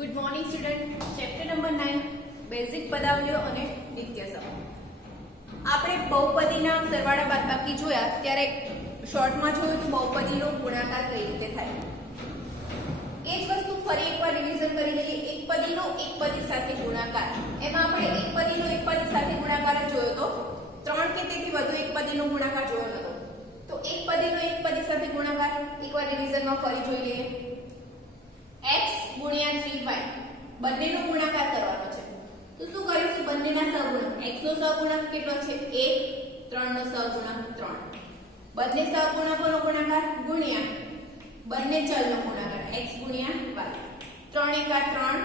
Good morning student. Chapter number 9 basic પદાવલીઓ અને નિત્ય સમ. આપણે બહુપદીના સરવાળા બાદબાકી જોયા ત્યારે શોર્ટમાં જોયું તો બહુપદીનો ગુણાકાર કઈ રીતે થાય. એ જ વસ્તુ ફરી એકવાર રિવિઝન કરી લઈએ. એકપદીનો એકપદી સાથે ગુણાકાર. એમાં આપણે એકપદીનો એકપદી સાથે ગુણાકાર જ જોયો તો, ત્રણ કે તેથી વધુ એકપદીનો ગુણાકાર જોયો નતો. તો એકપદીનો એકપદી સાથે ગુણાકાર એકવાર રિવિઝનમાં ફરી જોઈ લઈએ. x ગુણ્યા 3y બંનેનો ગુણાકાર કરવાનો છે. તો શું કરીશું? બંનેના સહગુણક. x નો સહગુણક કેટલો છે? 1. 3 નો સહગુણક 3. બંને સહગુણકોનો ગુણાકાર ગુણ્યા બંને ચલનો ગુણાકાર x ગુણ્યા y. 3 × 3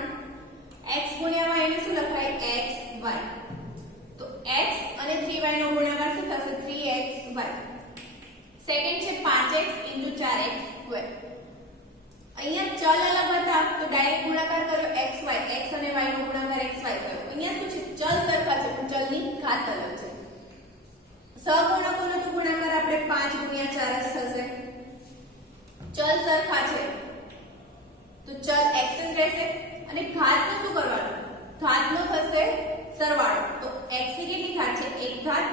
x ગુણ્યા y ને શું લખાય? xy. તો x અને 3y નો ગુણાકાર શું થશે? 3xy. સેકન્ડ છે 5x * 4x². અહીંયા ચલ અલગ હતા તો ડાયરેક્ટ ગુણાકાર કર્યો xy. x અને y નો ગુણાકાર xy કર્યો. અહીંયા શું છે? ચલ સરખા છે પણ ચલની ઘાત અલગ છે. સહગુણકોનો તો ગુણાકાર આપણે 5 × 4 જ થશે. ચલ સરખા છે તો ચલ x જ રહેશે અને ઘાતનું શું કરવાનું? ઘાતનો થશે સરવાળો. તો x ની કેટલી ઘાત છે? 1 ઘાત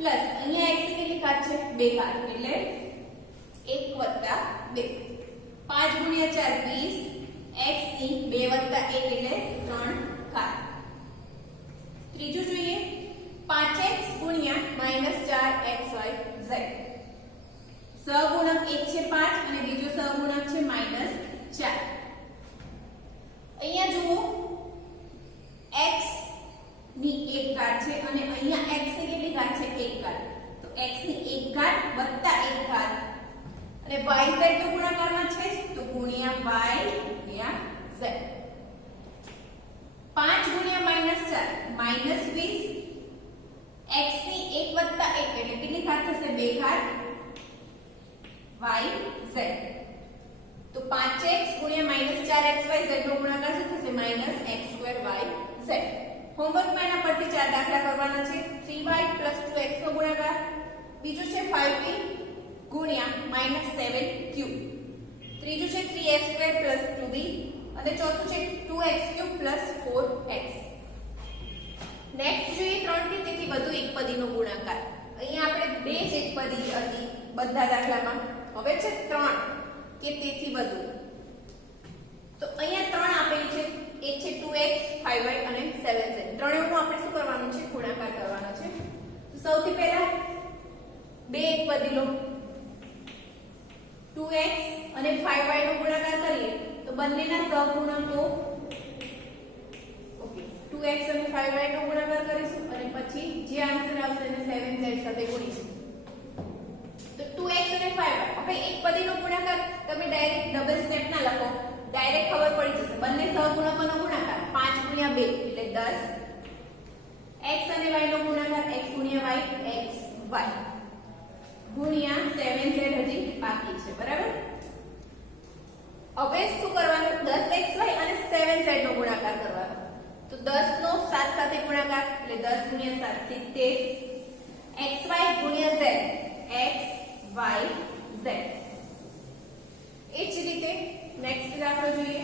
પ્લસ અહીંયા x ની કેટલી ઘાત છે? 2 ઘાત એટલે 1 + 2. 5 × 4 20. x ની 2 + 1 એટલે 3 ઘાત. ત્રીજું જોઈએ 5x × -4xyz. સહગુણક એક છે 5 અને બીજો સહગુણક છે -4. અહીંયા જુઓ x ની 1 ઘાત છે અને અહીંયા x ની કેટલી ઘાત છે? 1 ઘાત. તો x ની 1 ઘાત + 1 ઘાત અને yz તો ગુણાકારમાં છે જ, તો ગુણ્યા y ગુણ્યા z. 5 × -4 -20. x ની 1 + 1 એટલે કેટલી ઘાત થશે? 2 ઘાત yz. તો 5x × -4xyz નો ગુણાકાર શું થશે? -x²yz. હોમવર્કમાં એના પરથી 4 દાખલા કરવાના છે. 3y + 2x નો ગુણાકાર. બીજું છે 5p ગુણ્યા -7q. ત્રીજું છે 3x² + 2b અને ચોથું છે 2x³ + 4x. નેક્સ્ટ જોઈએ 3 કે તેથી વધુ એકપદીનો ગુણાકાર. અહીંયા આપણે બે જ એકપદી હતી બધા દાખલામાં. હવે છે 3 કે તેથી વધુ. તો અહીંયા 3 આપેલી છે. એક છે 2x 5y અને 7z. ત્રણેયનો આપણે શું કરવાનું છે? ગુણાકાર કરવાનો છે. તો સૌથી પહેલા બે એકપદી લો. 2x અને 5y નો ગુણાકાર કરીએ તો બંનેના સહગુણકો 2x અને 5y નો ગુણાકાર કરીશું અને પછી જે આન્સર આવશે એને 7z સાથે ગુણીશું. તો 2x અને 5y. હવે એકપદીનો ગુણાકાર તમે ડાયરેક્ટ ડબલ સ્ટેપ ના લખો, ડાયરેક્ટ ખબર પડી જશે. બંને સહગુણકોનો ગુણાકાર 5 × 2 એટલે 10. x અને y નો ગુણાકાર x × y xy ગુણ્યા 7z હજી બાકી છે. બરાબર? હવે શું કરવાનું? 10xy અને 7z નો ગુણાકાર કરવાનો. તો 10 નો 7 સાથે ગુણાકાર એટલે 10 × 7 70. xy × z xyz. એ જ રીતે નેક્સ્ટ દાખલો જોઈએ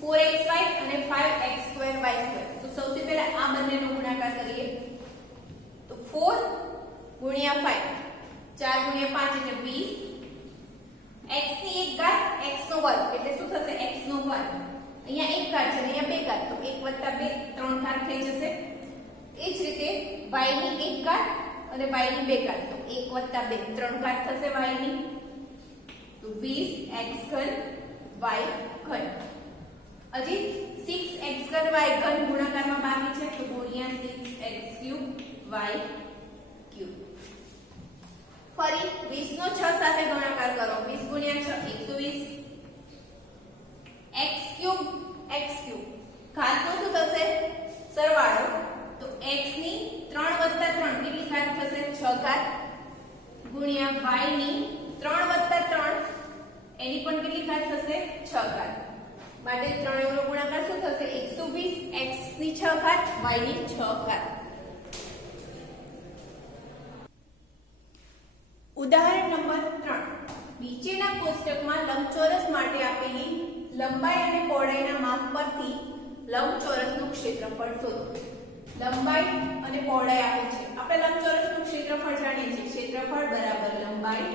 4xy અને 5x²y². તો સૌથી પહેલા આ બંનેનો ગુણાકાર કરીએ. તો 4 × 5 4 × 5 એટલે 20. x ની 1 ઘાત x નો વર્ગ એટલે શું થશે? x નો વર્ગ. અહીંયા 1 ઘાત છે અને અહીંયા 2 ઘાત, તો 1 + 2 3 ઘાત થઈ જશે. એ જ રીતે y ની 1 ઘાત અને y ની 2 ઘાત, તો 1 + 2 3 ઘાત થશે y ની. તો 20x³ y³. હજી 6x³ y³ ગુણાકારમાં બાકી છે, તો ગુણ્યા 6x³ y³. ફરી 20 નો 6 સાથે ગુણાકાર કરો. 20 × 6 120. x³ x³ ઘાતનો શું થશે? સરવાળો. તો x ની 3 + 3 કેટલી ઘાત થશે? 6 ઘાત ગુણ્યા y ની 3 + 3 એની પણ કેટલી ઘાત થશે? 6 ઘાત. માટે ત્રણેયનો ગુણાકાર શું થશે? 120. x ની 6 ઘાત y ની 6 ઘાત. ઉદાહરણ નંબર 3. નીચેના કોષ્ટકમાં લંબચોરસ માટે આપેલી લંબાઈ અને પહોળાઈના માપ પરથી લંબચોરસનું ક્ષેત્રફળ શોધો. લંબાઈ અને પહોળાઈ આપે છે. આપણે લંબચોરસનું ક્ષેત્રફળ જાણીએ છીએ. ક્ષેત્રફળ બરાબર લંબાઈ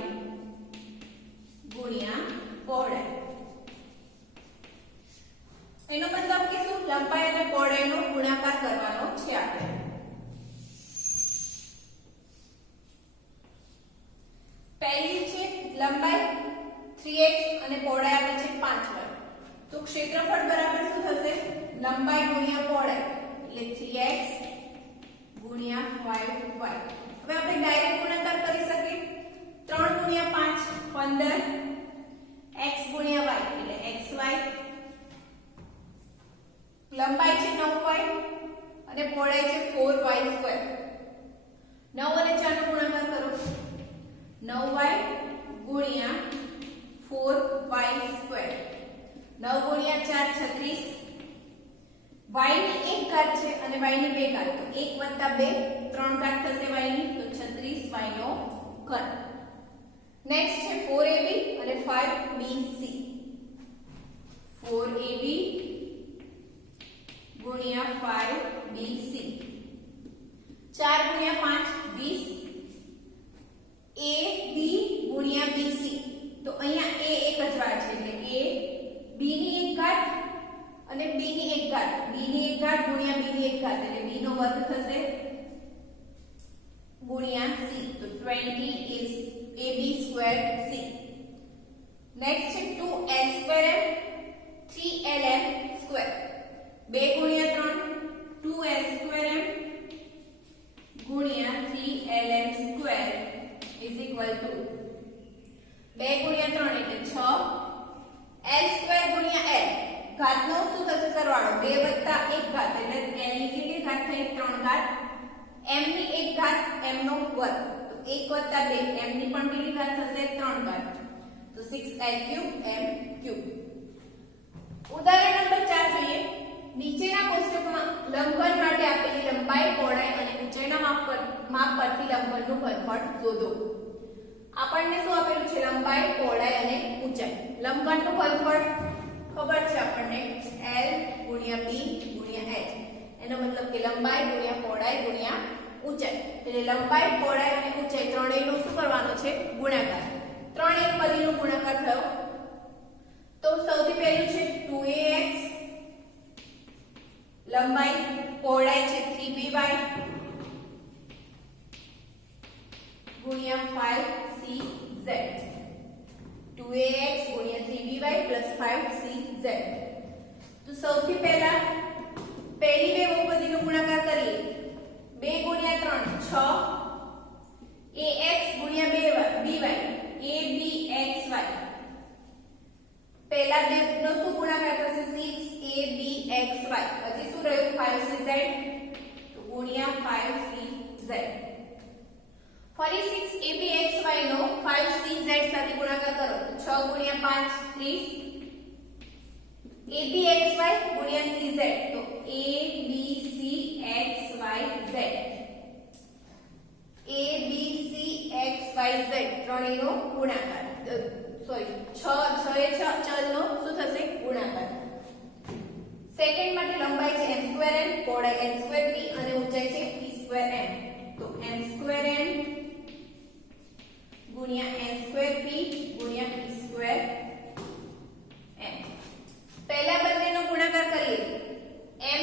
ગુણ્યા પહોળાઈ. એનો મતલબ કે શું? લંબાઈ અને પહોળાઈનો ગુણાકાર કરવાનો છે આપણે. પહેલી છે લંબાઈ 3x અને પહોળાઈ આપે છે 5y. તો ક્ષેત્રફળ બરાબર શું થશે? લંબાઈ ગુણ્યા પહોળાઈ એટલે 3x ગુણ્યા 5y. હવે આપણે ડાયરેક્ટ ગુણાકાર કરી શકીએ. 3 ગુણ્યા 5 15 x ગુણ્યા y એટલે xy. લંબાઈ છે 9y અને પહોળાઈ છે 4y². 9 અને 4 નો ગુણાકાર કરો. 9y ગુણ્યા 4y². 9 ગુણ્યા 4 36. y ની એક ઘાત છે અને y ની બે ઘાત, તો 1 + 2 3 ઘાત થશે y ની, તો 36y નો ઘન. નેક્સ્ટ છે 4ab અને 5bc. 4ab ગુણ્યા 5bc. 4 ગુણ્યા 5 20. ab ગુણ્યા bc. તો અહીંયા a એક જ વાર છે એટલે a b ની એક ઘાત અને b ની એક ઘાત. b ની એક ઘાત ગુણ્યા b ની એક ઘાત એટલે b નો વર્ગ થશે ગુણ્યા c. તો 20 is ab²c. નેક્સ્ટ છે 2l²m 3lm². 2 ગુણ્યા 3 2l²m ગુણ્યા 3lm² is equal to 2 ગુણ્યા 3 એટલે 6 l² ગુણ્યા l. ઘાતનો શું થશે? સરવાળો. 2 + 1 ઘાત એટલે l ની કેટલી ઘાત થઈ? 3 ઘાત. m ની એક ઘાત m નો વર્ગ, તો 1 + 2 m ની પણ કેટલી ઘાત થશે? 3 ઘાત. તો 6l³ m³. ઉદાહરણ નંબર 4 જોઈએ. નીચેના કોષ્ટકમાં લંબઘન માટે આપેલી લંબાઈ, પહોળાઈ અને ઊંચાઈના માપ પરથી લંબઘનનું ઘનફળ શોધો. આપણને શું આપેલું છે? લંબાઈ, પહોળાઈ અને ઊંચાઈ. લંબઘનનું ઘનફળ ખબર છે આપણને, l ગુણ્યા b ગુણ્યા h. એનો મતલબ કે લંબાઈ ગુણ્યા પહોળાઈ ગુણ્યા ઊંચાઈ. એટલે લંબાઈ, પહોળાઈ અને ઊંચાઈ ત્રણેયનો શું કરવાનો છે? ગુણાકાર. ત્રણેય પદીનો ગુણાકાર થયો. તો સૌથી પહેલું છે 2ax. લંબાઈ, પહોળાઈ છે 3by ગુણ્યા 5cz. 2ax ગુણ્યા 3by પ્લસ 5cz. તો સૌથી પહેલા પહેલી બે બહુપદીનો ગુણાકાર કરીએ. 2 ગુણ્યા 3 6 ax ગુણ્યા by abxy. પહેલા બે નો શું ગુણાકાર થશે? 6abxy. પછી શું રહ્યું? 5cz. તો ગુણ્યા 5cz. ફરી 6abxy નો 5cz સાથે ગુણાકાર કરો. 6 ગુણ્યા 5 30. abxy ગુણ્યા cz. તો abcxyz ત્રણેયનો ગુણાકાર. સોરી 6 એ 6 ચલનો શું થશે? ગુણાકાર. સેકન્ડ માટે લંબાઈ છે m²n, પહોળાઈ n²p અને ઊંચાઈ છે p²n. તો m²n ગુણ્યા n²p ગુણ્યા p²n. પહેલા બંનેનો ગુણાકાર કરીએ. m²,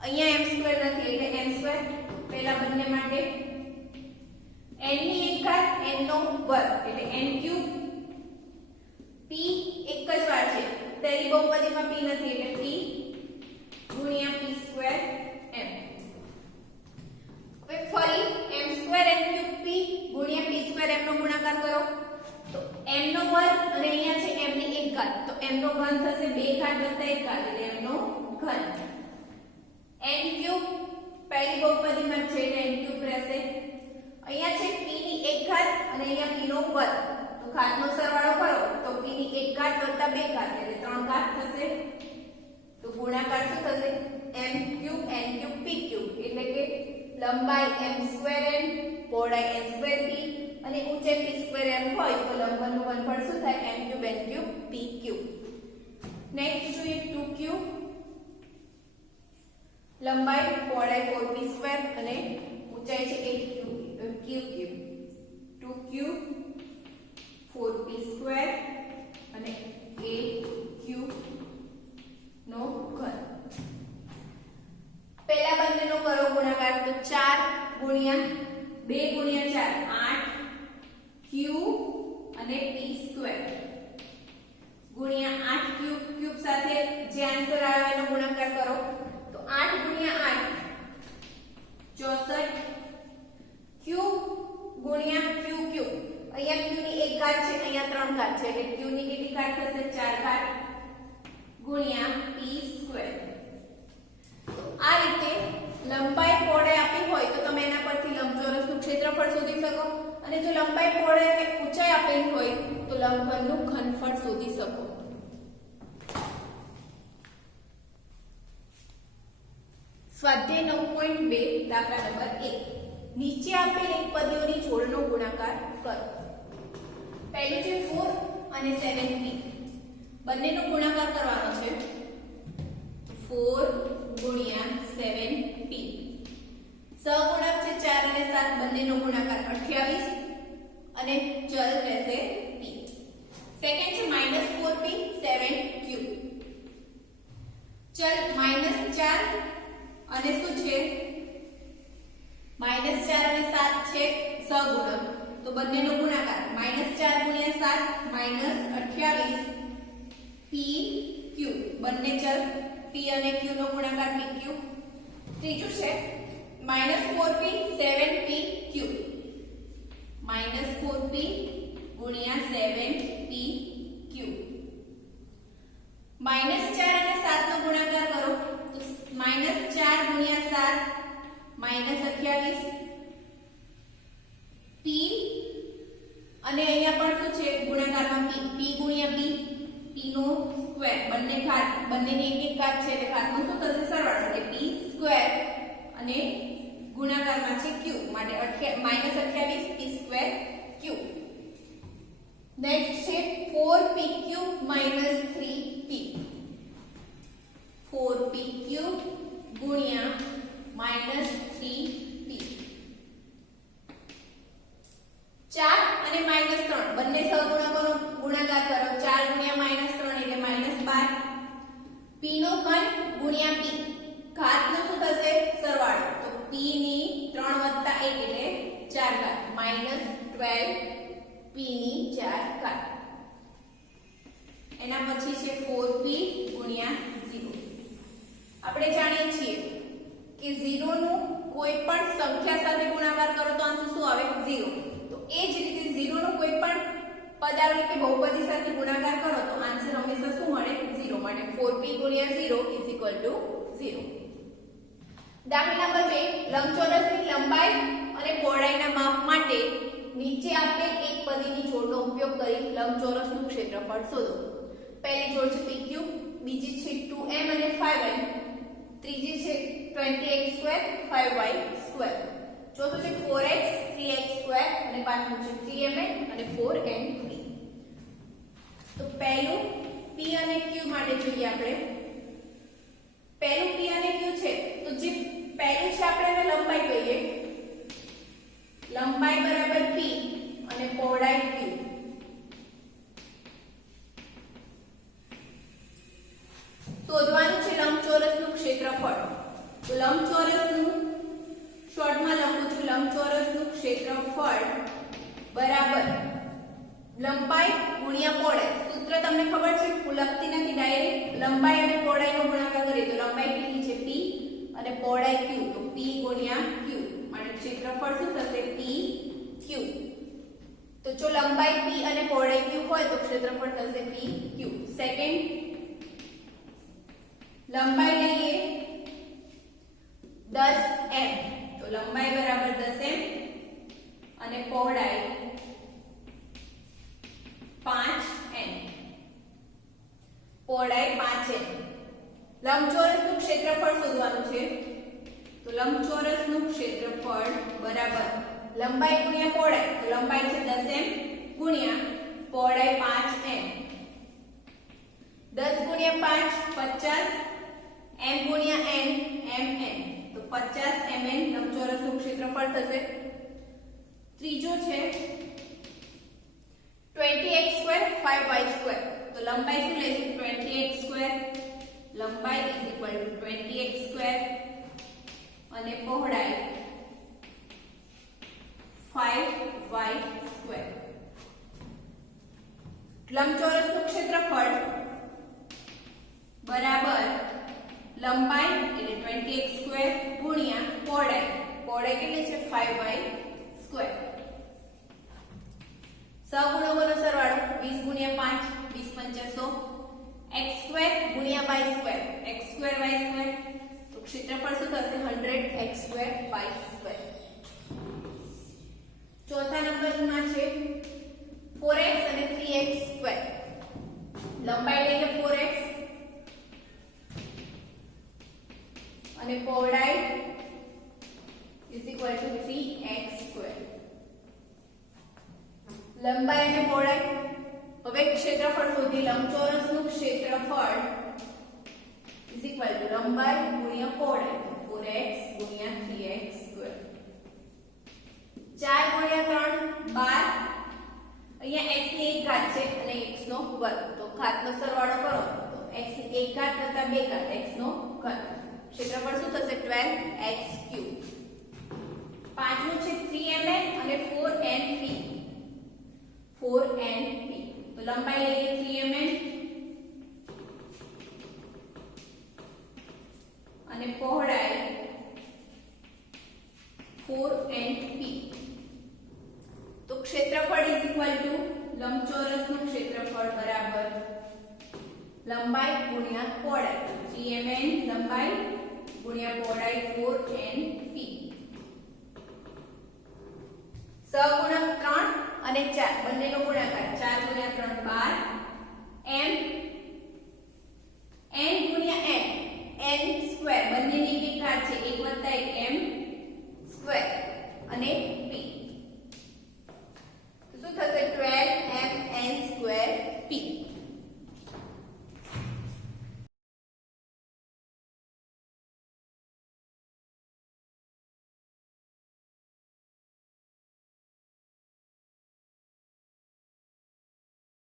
અહીંયા m² નથી એટલે m². પહેલા બંને માટે n ની એક ઘાત n નો વર્ગ એટલે n³. p એક જ વાર છે, તેની બહુપદીમાં p નથી એટલે p ગુણ્યા p²m. હવે ફરી m²n³ p ગુણ્યા p²m નો ગુણાકાર કરો. તો m નો વર્ગ અને અહીંયા છે m ની એક ઘાત, તો m નો ઘન થશે 2 ઘાત વત્તા 1 ઘાત એટલે m નો ઘન. n³ પહેલી બહુપદીમાં છે એટલે n³ રહેશે. અહીંયા છે p ની એક ઘાત અને અહીંયા p નો વર્ગ, તો ઘાતનો સરવાળો કરો તો p ની એક ઘાત વત્તા 2 ઘાત એટલે 3 ઘાત થશે. તો ગુણાકાર શું થશે? m³ n³ p³ એટલે કે લંબાઈ m²n, પહોળાઈ n²p અને ઊંચાઈ p²m હોય તો લંબનનું ઘનફળ શું થાય? m³ n³ p³ નેક્સ્ટ જોઈએ 2q, લંબાઈ પહોળાઈ 4p² અને ઊંચાઈ છે 8q, 2q 4p² અને 8q નો ઘન. પહેલા બંનેનો કરો ગુણાકાર તો 4 ગુણ્યા 2 ગુણ્યા 4 8 q અને p² ગુણ્યા 8 ક્યુબ સાથે જે આન્સર આવે એનો ગુણાકાર કરો તો 8 ગુણ્યા 8 64 q ગુણ્યા q ક્યુબ. અહીંયા q ની એક ઘાત છે, અહીંયા 3 ઘાત છે એટલે q ની કેટલી ઘાત થશે 4 ઘાત ગુણ્યા p². તો આ રીતે લંબાઈ પહોળાઈ આપી હોય તો તમે એના પરથી લંબચોરસનું ક્ષેત્રફળ શોધી શકો અને જો લંબાઈ પહોળાઈ અને ઊંચાઈ આપેલી હોય તો લંબઘનનું ઘનફળ શોધી શકો. સ્વાધ્યાય 9.2 દાખલા નંબર 1. નીચે આપેલ એક પદોની જોડનો ગુણાકાર કરો. પહેલું છે 4 અને 7p. બંનેનો ગુણાકાર કરવાનો છે 4 ગુણ્યા 7p. સહગુણક છે 4 અને 7, બંનેનો ગુણાકાર 28 અને ચલ રહેશે p. સેકન્ડ છે -4p 7q. ચલ -4 અને શું છે -4 અને 7 છે સહગુણક તો બંનેનો ગુણાકાર -4 ગુણ્યા 7 -28 pq. બંને ચલ p અને q નો ગુણાકાર pq. ત્રીજું છે -4p 7pq. -4p ગુણ્યા 7pq. -4 અને 7 નો ગુણાકાર કરો તો -4 ગુણ્યા 7 -28 p અને અહીંયા પણ શું છે ગુણાકારમાં p ગુણ્યા p નો સ્ક્વેર. બંને ઘાત, બંનેની એક એક ઘાત છે એટલે ઘાતનો શું થશે સરવાળો એટલે p² અને ગુણાકારમાં છે q માટે -28 p²q. નેક્સ્ટ છે 4p³ - 3p. 4p³ ગુણ્યા -3p. 4 અને -3 બંને સહગુણકોનો ગુણાકાર કરો. 4 ગુણ્યા -3 એટલે -12. p નો ઘન ગુણ્યા p ઘાતનો શું થશે સરવાળો તો p ની 3 + 1 એટલે 4 ઘાત -12 p ની 4 ઘાત. એના પછી છે 4p ગુણ્યા 0. આપણે જાણીએ છીએ કે 0 નું કોઈ પણ સંખ્યા સાથે ગુણાકાર કરો તો આન્સર શું આવે 0. તો એ જ રીતે 0 નું કોઈ પણ પદાવલી કે બહુપદી સાથે ગુણાકાર કરો તો આન્સર હંમેશા શું મળે 0. માટે 4p ગુણ્યા 0 0. દાખલા નંબર 2. લંબચોરસની લંબાઈ અને પહોળાઈના માપ માટે નીચે આપેલ એક પદીની જોડનો ઉપયોગ કરી લંબચોરસનું ક્ષેત્રફળ શોધો. પહેલી જોડ છે pq, બીજી છે 2m અને 5m, ત્રીજી છે 20x² 5y², ચોથું છે 4x 3x² અને પાંચમું છે 3mn અને 4n3. તો પહેલું p અને q માટે જોઈએ આપણે. પહેલું p અને q છે તો જે પહેલું છે આપણે એને લંબાઈ કહીએ. લંબાઈ બરાબર p અને પહોળાઈ q. શોધવાનું છે લંબચોરસનું ક્ષેત્રફળ. તો લંબચોરસનું શોર્ટમાં લખું છું લંબચોરસનું ક્ષેત્રફળ બરાબર લંબાઈ ગુણ્યા પહોળાઈ. સૂત્ર તમને ખબર છે, હું લખતી નથી, ડાયરેક્ટ લંબાઈ અને પહોળાઈનો ગુણાકાર કરીએ તો લંબાઈ કેટલી છે p અને પહોળાઈ q તો p ગુણ્યા q. માટે ક્ષેત્રફળ શું થશે pq. તો જો લંબાઈ p અને પહોળાઈ q હોય તો ક્ષેત્રફળ થશે pq. સેકન્ડ લંબાઈ લઈએ 10m તો લંબાઈ બરાબર 10m અને પહોળાઈ 5m. પહોળાઈ 5m. લંબચોરસનું ક્ષેત્રફળ શોધવાનું છે. તો લંબચોરસનું ક્ષેત્રફળ બરાબર લંબાઈ ગુણ્યા પહોળાઈ. તો લંબાઈ છે 10m ગુણ્યા પહોળાઈ 5m. 10 ગુણ્યા ગુણ્યા 5 50 m ગુણ્યા n mn તો 50 mn લંબચોરસનું ક્ષેત્રફળ થશે. ત્રીજો છે 20x2 5y2 તો લંબાઈ શું લઈશું 20x2 લંબાઈ ઇઝ ઇક્વલ ટુ 20x2 અને પહોળાઈ 5y2. લંબચોરસનું ક્ષેત્રફળ બરાબર લંબાઈ એટલે 20x2 ગુણ્યા પહોળાઈ કેટલી છે 5y2. સહગુણકોનો સરવાળો 20 ગુણ્યા 5 20 5 x2 ગુણ્યા y2 x2 y2 તો ક્ષેત્રફળ શું થશે 100x2 y2. ચોથા નંબરમાં છે 4x અને 3x2 લંબાઈ લઈએ 4x અને પહોળાઈ ઇઝ ઇક્વલ ટુ 3x2. લંબાઈ અને પહોળાઈ હવે ક્ષેત્રફળ શોધી લંબચોરસનું ક્ષેત્રફળ ઇઝ ઇક્વલ ટુ લંબાઈ ગુણ્યા પહોળાઈ 4x ગુણ્યા 3x2. 4 ગુણ્યા 3 12 અહીંયા x ની 1 ઘાત છે અને x નો વર્ગ તો ઘાતનો સરવાળો કરો તો x ની 1 ઘાત વત્તા 2 ઘાત x નો ઘન ક્ષેત્રફળ શું થશે 12x3. પાંચમું છે 3mn અને 4np 4np તો લંબાઈ લઈએ 3mn અને પહોળાઈ 4np તો ક્ષેત્રફળ ઇઝ ઇક્વલ ટુ લંબચોરસનું ક્ષેત્રફળ બરાબર લંબાઈ ગુણ્યા પહોળાઈ 3mn લંબાઈ ગુણ્યા પહોળાઈ 4np. સહગુણક 3 અને 4 બંનેનો ગુણાકાર 4 ગુણ્યા 3 12 m n ગુણ્યા n n